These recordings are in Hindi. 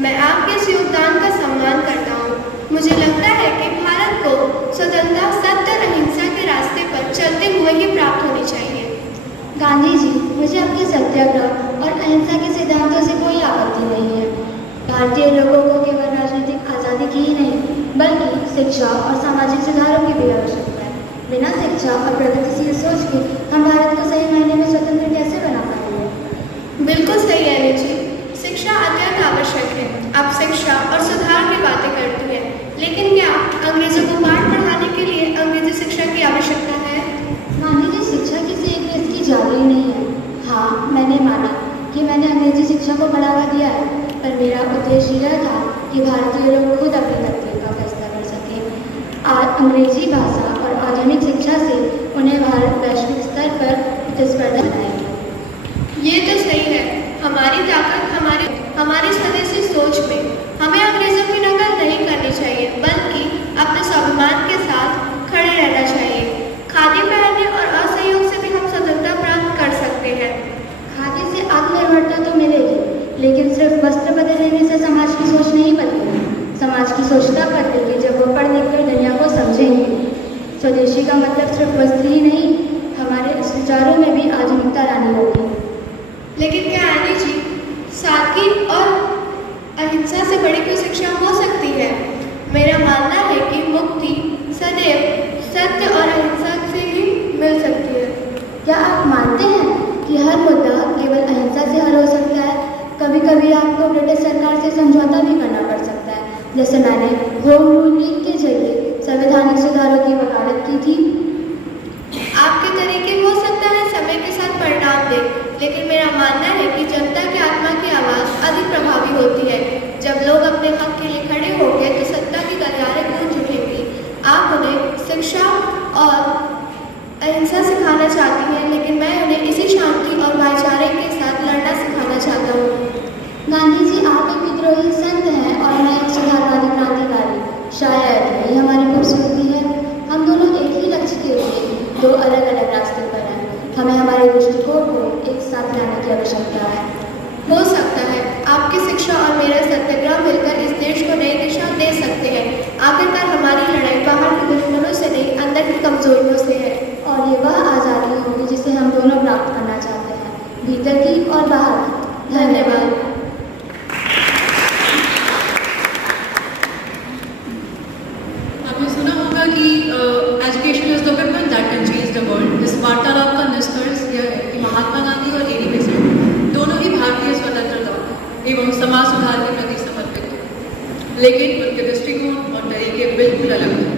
मैं आपके इस योगदान का सम्मान करता हूँ। मुझे लगता है कि भारत को स्वतंत्रता सत्य और अहिंसा के रास्ते पर चलते हुए ही प्राप्त होनी चाहिए। गांधी जी, मुझे आपके सत्याग्रह और अहिंसा के सिद्धांतों से कोई आपत्ति नहीं है। भारतीय लोगों को केवल राजनीतिक आज़ादी की ही नहीं, बल्कि शिक्षा और सामाजिक सुधारों की भी आवश्यकता है। बिना शिक्षा और प्रगतिशील सोच के हम भारत को सही मायने में स्वतंत्र कैसे बना पाएंगे? बिल्कुल सही है अनिल जी, शिक्षा अत्यंत आवश्यक है। आप शिक्षा और सुधार की बातें करती हैं, लेकिन क्या अंग्रेजों को पाठ पढ़ाने के लिए अंग्रेजी शिक्षा की आवश्यकता है? गांधी जी, शिक्षा किसी एक देश की जादुई नहीं है। हाँ, मैंने माना कि मैंने अंग्रेजी शिक्षा को बढ़ावा दिया है, पर मेरा उद्देश्य यह था कि भारतीय लोग खुद अपनी तकदीर का फैसला कर सकें। आज अंग्रेजी भाषा और आधुनिक शिक्षा से उन्हें भारत वैश्विक स्तर पर प्रतिस्पर्धा बनाएगी। ये तो सही है। हमारी ताकत हमारी स्वदेशी सोच में। हमें अंग्रेजों की नकल नहीं करनी चाहिए, बल्कि अपने स्वाभिमान के साथ खड़े रहना चाहिए। खादी पहनने और असहयोग से भी हम स्वतंत्रता प्राप्त कर सकते हैं। खादी से आत्मनिर्भरता तो मिलेगी, लेकिन सिर्फ वस्त्र बदल लेने से समाज की सोच नहीं बदलेगी। समाज की सोच तब बदलेगी जब वो पढ़ लिख कर दुनिया को समझेंगे। स्वदेशी का मतलब सिर्फ वस्त्र ही नहीं, हमारे विचारों में भी आधुनिकता लानी होगी। लेकिन क्या आनी जी, सादगी और अहिंसा से बड़ी कोई शिक्षा हो सकती है? मेरा मानना है कि मुक्ति सदैव सत्य और अहिंसा से ही मिल सकती है। क्या आप मानते हैं कि हर मुद्दा केवल अहिंसा से हल हो सकता है? कभी कभी आपको ब्रिटिश सरकार से समझौता भी करना पड़ सकता है, जैसे मैंने होम रूल लीग के जरिए संवैधानिक सुधारों की वकालत की थी। आपके तरीके हो सकता है समय के साथ परिणाम दे, लेकिन मेरा मानना है कि जनता की आत्मा की आवाज़ अधिक प्रभावी होती है। जब लोग अपने हक के लिए खड़े होंगे तो सत्ता की गलियारें गूंज उठेंगी। आप उन्हें शिक्षा और अहिंसा सिखाना चाहती हैं, लेकिन मैं उन्हें इसी शांति और भाईचारे के साथ लड़ना सिखाना चाहता हूँ। गांधी जी, आप एक विद्रोही संत हैं और मैं एक सुधारवादी क्रांतिकारी। शायद यही हमारी खूबसूरती है। हम दोनों एक ही लक्ष्य के लिए दो अलग अलग रास्ते पर हैं। हमें हमारे दृष्टिकोण को एक साथ लाने की आवश्यकता है। हो सकता है आपकी शिक्षा और मेरा सत्याग्रह मिलकर इस देश को नई दिशा दे सकते हैं। आखिरकार हमारी लड़ाई बाहर के दुश्मनों से नहीं, अंदर की कमजोरियों से है। और ये वह आज़ादी होगी जिसे हम दोनों प्राप्त करना चाहते हैं, भीतर की और बाहर की। धन्यवाद। आपने सुना होगा कि education is the weapon that can change the world. इस वार्तालाप का निष्कर्ष यह है कि महात्मा गांधी और एनी बेसेंट दोनों ही भारतीय स्वतंत्रता एवं समाज सुधार के प्रति समर्पित थे, लेकिन उनके दृष्टिकोण और तरीके बिल्कुल अलग थे।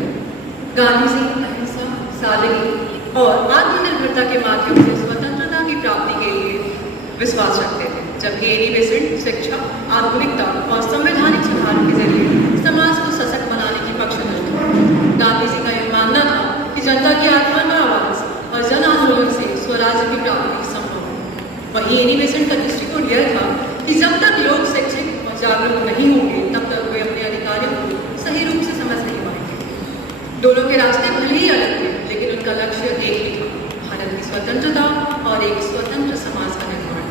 गांधी जी अहिंसा, सादगी और आत्मनिर्भरता के माध्यम से स्वतंत्रता की प्राप्ति के लिए विश्वास रखते थे, जबकि एनी बेसेंट शिक्षा, आधुनिकता और संवैधानिक सुधार के जरिए समाज को सशक्त बनाने के पक्ष में थे। गांधी जी का यह मानना था कि जनता की आत्मा का आवाज और जन आंदोलन से स्वराज्य की प्राप्ति संभव है। वहीं एनी बेसेंट का दृष्टिकोण यह था कि जब तक लोग शिक्षित और जागरूक नहीं होंगे, तब तक वे अपने अधिकारों को सही रूप से समझ नहीं पाएंगे। दोनों के रास्ते भले ही अलग थे, लेकिन उनका लक्ष्य एक ही था, भारत की स्वतंत्रता और एक स्वतंत्र समाज का निर्माण।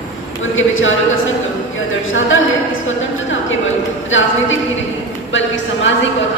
उनके विचारों का संगम यह दर्शाता है कि स्वतंत्रता केवल राजनीतिक ही नहीं, बल्कि सामाजिक और